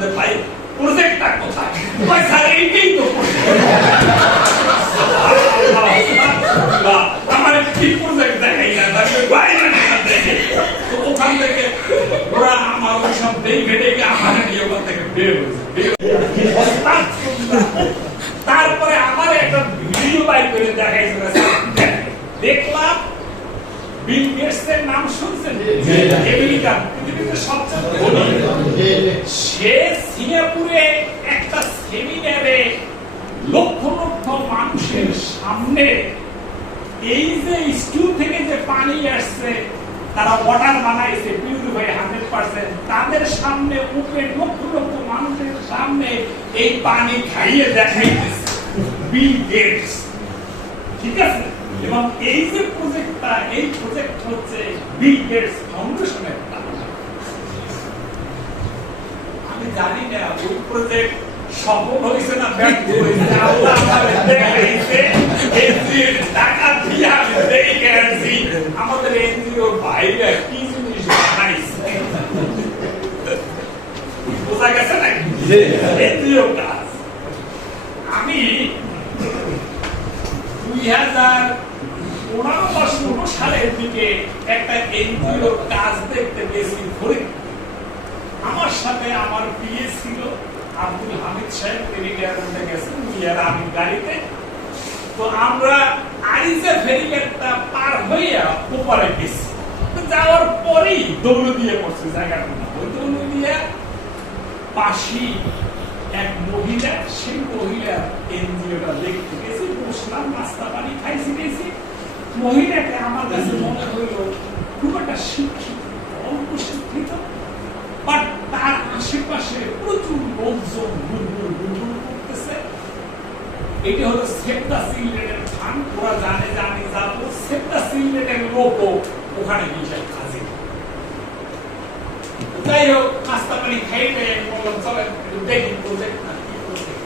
যে ভাই প্রজেক্টটা কোথায়, ভাই স্যার এইটাই তো আমার কি প্রজেক্ট দেখাই না, ভাই তো ওখান থেকে ওরা আমার ওই সব দেখে দেখে আমার নিয়ে ওখান থেকে বের হয়েছে। তারপরে আমার একটা ভিডিও বাই করে দেখাইছিল, দেখলাম বিল গেটসের নাম শুনছেন, আমেরিকার পৃথিবীতে সবচেয়ে ধনী, সে সিঙ্গাপুরে একটা সেমিনারে লক্ষ লক্ষ মানুষের সামনে এই যে স্টু থেকে যে পানি আসছে তারা ওয়াটার বানাইছে পিউরিফাই 100%, তাদের সামনে উপরে লক্ষ লক্ষ মানুষের সামনে এই পানি খাইয়ে দেখাইতেছে বিল গেটস, ঠিক আছে। এবং এই যে প্রজেক্টটা, এই প্রজেক্ট হচ্ছে বিল গেটস ফাউন্ডেশনের। আমি জানি না ওই প্রজেক্ট সফল হয়েছে না ব্যর্থ হয়েছে, আল্লাহ আমাদের দেখাইছে এনজিওর টাকা দিয়ে আমি দেখে আসছি আমাদের এনজিওর ভাইরা কি জিনিস বানাইছে, বোঝা গেছে না এনজিও কাজ। আমি 2015 সালের দিকে একটা এনজিওর কাজ দেখতে গেছি ফরিদপুর। আমার সাথে আমার পিএ ছিল আব্দুল হামিদ সাহেব, তিনি এয়ারপোর্টে গেছেন, আমি গাড়িতে। তো আমরা আরিজা ফেরিঘাটটা পার হইয়া ওপারে গেছি, যাওয়ার পরেই দৌড় দিয়ে পড়ছে জায়গাটা, ওই দৌড় দিয়ে পাশি এক মহিলা, সেই মহিলা এনজিওটা দেখতে গেছি, বসলাম, নাস্তা পানি খাইছি গেছি। মহিলাকে আমার কাছে মনে হইল খুব একটা শিক্ষিত, অল্প শিক্ষিত, বাট তার আশেপাশে প্রচুর লোকজন গুড়গুড় করতেছে। এটা হলো সেভ দ্য চিলড্রেনের ফান্ড, ওরা জানে যে আমি যাবো, সেভ দ্য চিলড্রেনের লোকও ওখানে গিয়ে কাজে। যাই হোক, নাস্তা পানি খাইতে বললাম চলেন দেখি প্রজেক্ট না কি প্রজেক্ট।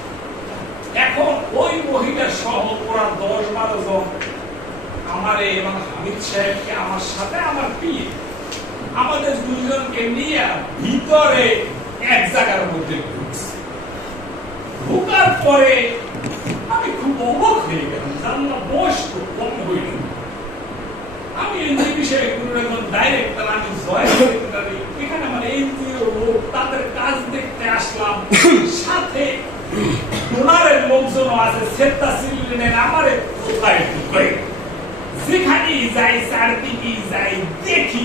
এখন ওই মহিলা সহ ওরা 10-12 জন আমার এবং হামিদ সাহেবকে, আমার সাথে আমার পিএ, আমাদের দুইজনকে নিয়ে ভিতরে এক জায়গার মধ্যে ঢুকছে। ঢুকার পরে আমি খুব অবাক হয়ে গেলাম, জানলা বসতো কম হইল। আমি এই বিষয়ে ডাইরেক্টর, আমি জয়েন্ট সেক্রেটারি, এখানে আমার এনজিও লোক, তাদের কাজ দেখতে আসলাম, সাথে ডোনারের লোকজনও আছে, সেপ্তা চিলড্রেনের। আমার কোথায় ঢুকাই, যেখানেই যাই, চারদিকে যাই, দেখি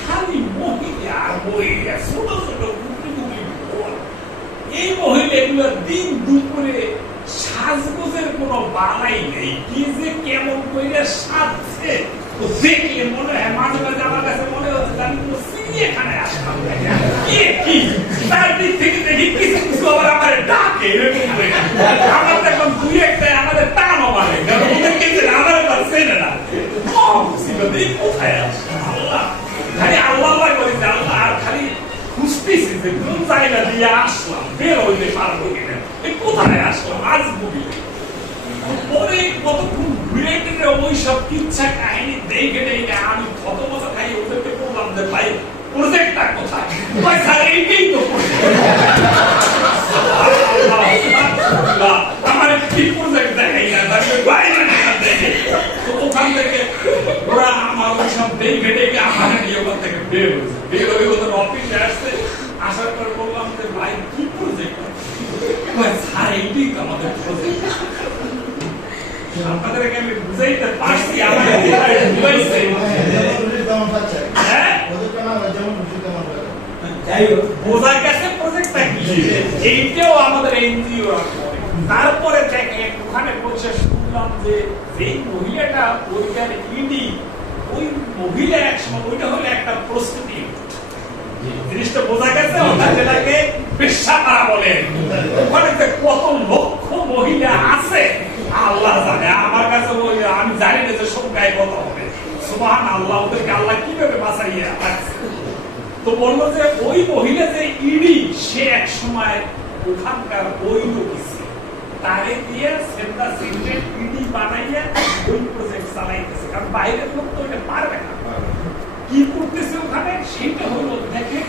খালি মহিলা আর মহিলা, ছোট ছোট গুটি গুটি। এই মহিলাগুলো দিন দুপুরে সাজগোজের কোনো বালাই নেই, কি যে কেমন করে সাজছে দেখলে মনে হয়, মাঝে মাঝে আমার কাছে মনে হচ্ছে আমি কোনো চিড়িয়াখানায় আসলাম। কি চারদিক থেকে দেখি কিছু কিছু আবার আমার ডাকে, এরকম আমার এখন দুই একটা আমাদের টানও মারে, আমার চেনে না কোথায় আসে আল্লাহ, খালি আল্লাহ বলি আল্লাহ, আর খালি খুঁজতেছি যে কোন জায়গা দিয়ে আসলাম, বের হইতে পারবো কিনা, কোথায় আসলাম আজ বুঝি। পরে কতক্ষণ ঘুরে ফিরে ওই সব কিচ্ছা কাহিনী দেখে দেখে আমি কত মজা খাই, ওদেরকে বললাম যে ভাই প্রজেক্টটা কোথায়, ভাই স্যার এইটাই তো আমার কি প্রজেক্ট দেখাই না, ভাই দেখে। তো ওখান থেকে ওরা আমার ওই সব দেখে দেখে আমার নিয়ে ওখান থেকে বের হয়েছে, বের হয়ে ওদের অফিসে আসছে। আসার পর বললাম যে ভাই কি প্রজেক্ট, ভাই স্যার এইটাই তো আমাদের প্রজেক্ট। আপনাদেরকে আমি বুঝাইতে পারছি, আমার বুঝাইছে বোঝা গেছে প্রজেক্টটা কি, এইটাও আমাদের এনজিও। তারপরে দেখেন ওখানে বসে শুনলাম যে যেই মহিলাটা ওইটার ইডি, ওই মহিলা একসময় ওইটা হলো একটা প্রস্তুতি, জিনিসটা বোঝা গেছে, ওটা যেটাকে পেশাকারা বলে। ওখানে কত লক্ষ মহিলা আছে আল্লাহ জানে, আমার কাছে আমি জানি না যে সব গায়ে কথা হবে, সুবহানাল্লাহ, ওদেরকে আল্লাহ কিভাবে বাঁচাইয়া রাখছে। তো বললো যে ওই মহিলা যে ইডি, সে এক সময় ওখানকার ওই লোকিছে, তারে দিয়ে সেন্টার সিলেক্ট ইডি বানাইয়া ওই প্রজেক্ট চালাইতেছে, কারণ বাইরের লোক তো এটা পারবে না। কি করতেছে ওখানে সেটা হলো দেখে